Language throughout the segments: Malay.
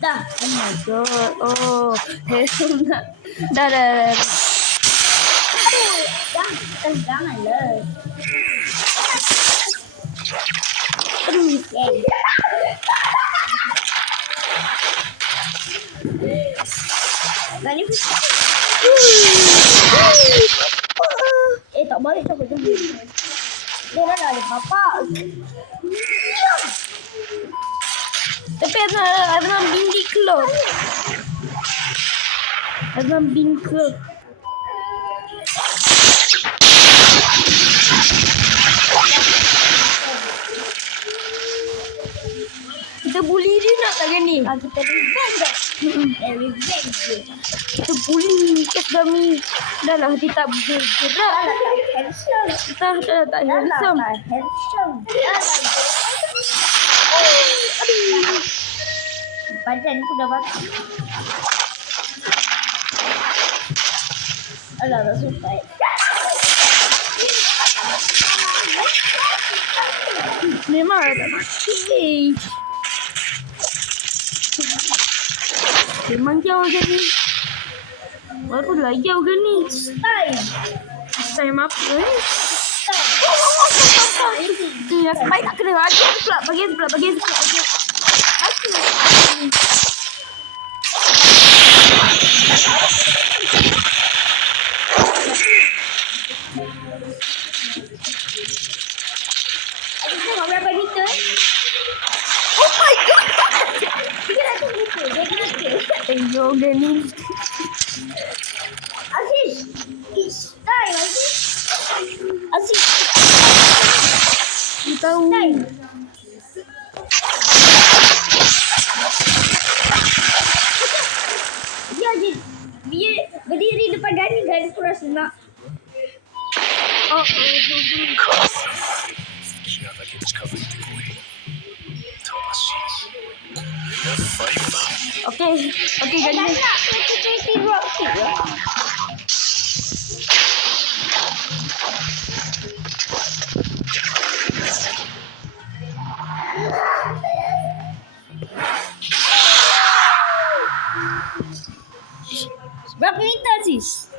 Dah. Oh my god. Oh, dah. Janganlah. Gani tak boleh tak boleh. Dia dah ada bapak. Tapi ada bindi kelop. Ada bindi kelop. Kita bully dia nak tak Gani? Kita revenge dah. Revenge je. Kita bully kes kami. Dah lah dia tak bergerak. Dah lah tak handsome. Dah tak handsome. Badan pun dah batu. Alah, tak suka. Memang tak mati. Memang jauh Gani. Barulah jauh Gani. Time apa ni? Sampai tak kena lagi pula. Bagi sebelah. Ada tengok berapa meter? Oh my god. 300 meter. Dia kena. Ayo Gani. Aziz. It's time Aziz. Aziz. Dia tahu. Time. Dia Aziz. Dia berdiri depan Gani. Gani pun rasa nak. Oh. Okay Gani. Tak. 2020 rocket lah. Berapa meter Aziz?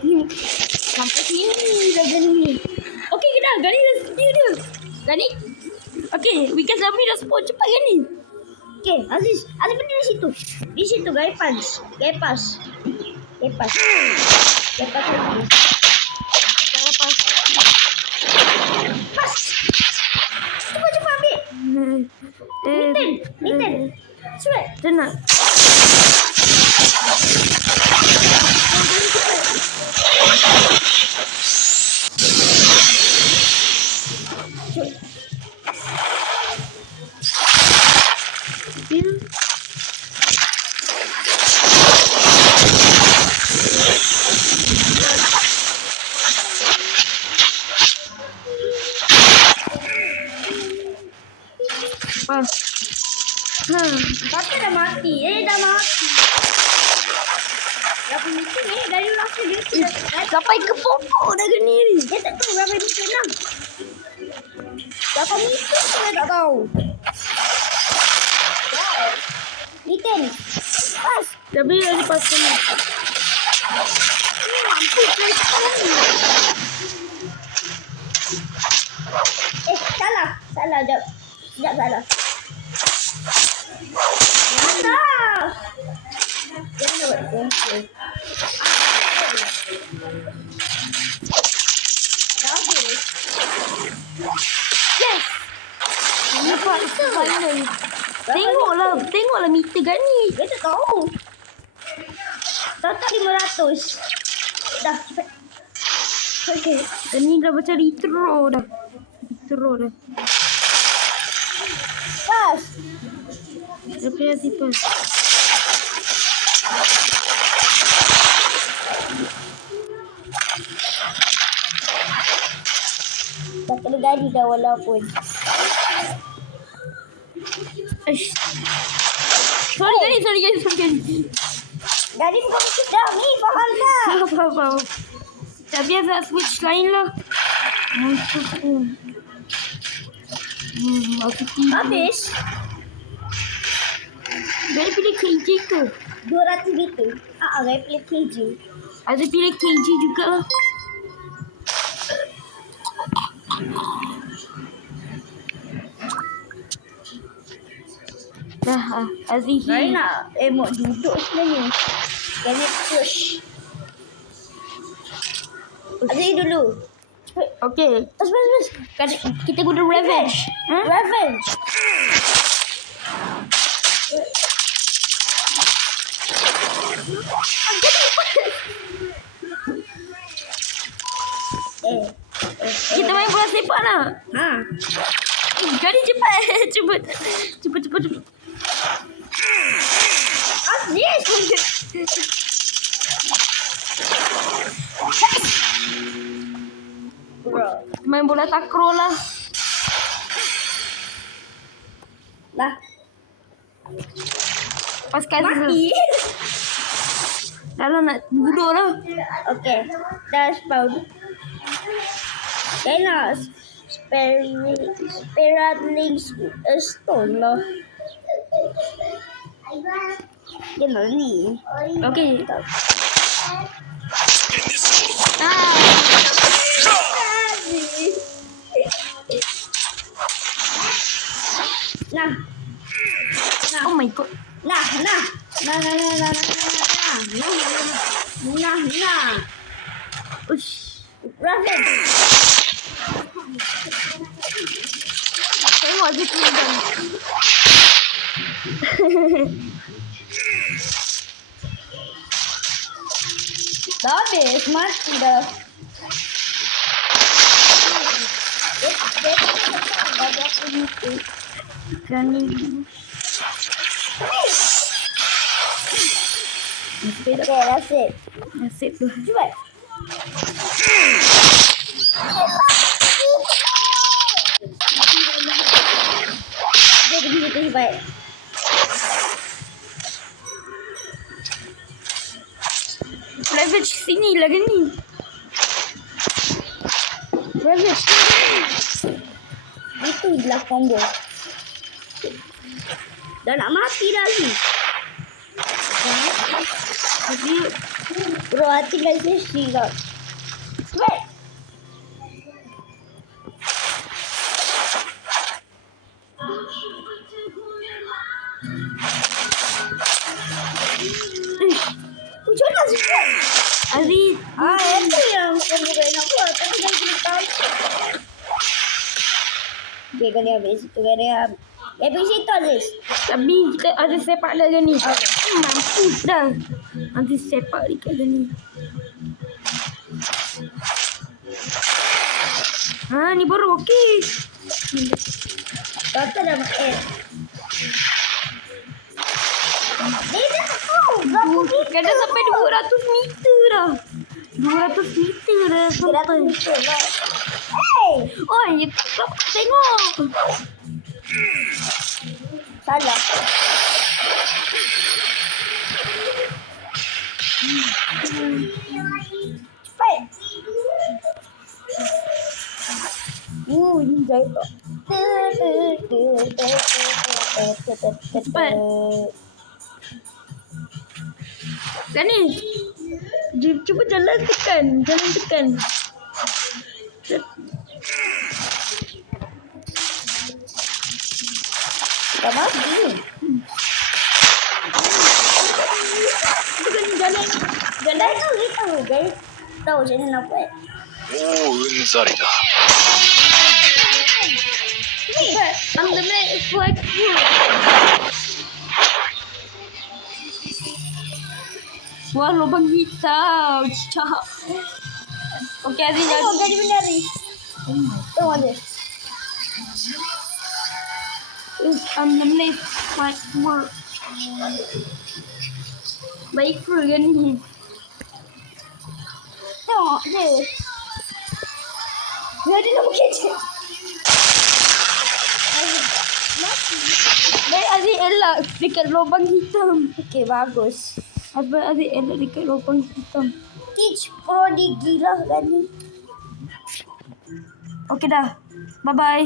Sampai sini dah Gani. Okay kita Gani dah sedia dia. Gani. Okay, weekend kami dah spawn cepat Gani. Okay, Aziz berdiri di situ. Di situ, Gaipas. Pas. Cepat ambil. Niten. Cepat. Tenang. Bapak dah mati. Dah mati. Berapa meter ni? Dari rasa dia sudah Sampai ke pokok dah Gani ni. dia tak tahu berapa meter nak. Berapa meter saya tak tahu. Niten. Pas. Tapi ada pasal ni. Mampu saya sekali. Salah. Sekejap salah. Salah. Jangan buat gongsul. Bagus. Yes. Nampak finally. Tengoklah meter Gani. Dia tak tahu. Total 500. Dah, cepat. Okay. Gani dah macam retro dah. Pas. Tapi hati pas. Dah kena Gani dah walaupun. Sorry Gani. Gani bukan ikut dah ni. Faham tak? Faham. Tapi ada switch lain lah. Aku tidur. Habis. Gani pilih KJ ke? 200 meter. Gaya pilih KJ. Azri pilih KJ jugalah. Dah, Azri Gaya nak emot duduk sebenarnya. Gaya push. Azri dulu. Okay. Terus. Kita guna revenge. Revenge. Kita main bola sepak lah. Gani cepat. Cepat. Yes. Bro. Main bola takraw lah. Lah. Pas kali Mati. dah lah nak duduk lah. Okay. Dah spawn. Kena Spiradling Stone lah. Kena ni. Okay. Nah. Oh my god. Nah. Ush. Raven. Tengok je tu kan. Dah habis. Mati dah. Gani. Okay, that's it. Nasib tu. Cepat. Dia pergi situ cepat. Ravage sini lah Gani. Ravage. Itu adalah combo. Dah nak mati dah ni. Tapi Bro, hati dah sesi lah. Cepat. Macam mana cepat? Azri. Itu yang combo kena nak buat. Tapi dah kena tahu. Okay, kali habis. Itu kali habis. Habis itu Aziz. Tapi kita ada sepak dah Gani. Mampus dah. Nanti sepak dekat Gani. Ni baru okey. Kata dah Dia dah tahu berapa meter. Dah sampai 200 meter dah. 200 meter dah sampai. Hey! Oi, tengok. Salah. Cepat. Ni jahit tak. Cepat. Gani. Cuba jalan tekan. Tak mati. Jalan tu kita guys. Tahu macam mana nak buat. もううんざりだ。 I'm the man. It's like you. Wah, lubang hitam. Cak. Okey, Azri Tengok jadi. jadi benda ni. Tengok dia. I'm the man. Like work. Baik full kan ni. Tengok dia. Dia ada nama kecil. Baik Azri elak dekat lubang hitam. Okey, bagus. Abang Azri elak dekat lubang hitam. Teach prodigy lah kan ni. Okey dah. Bye-bye.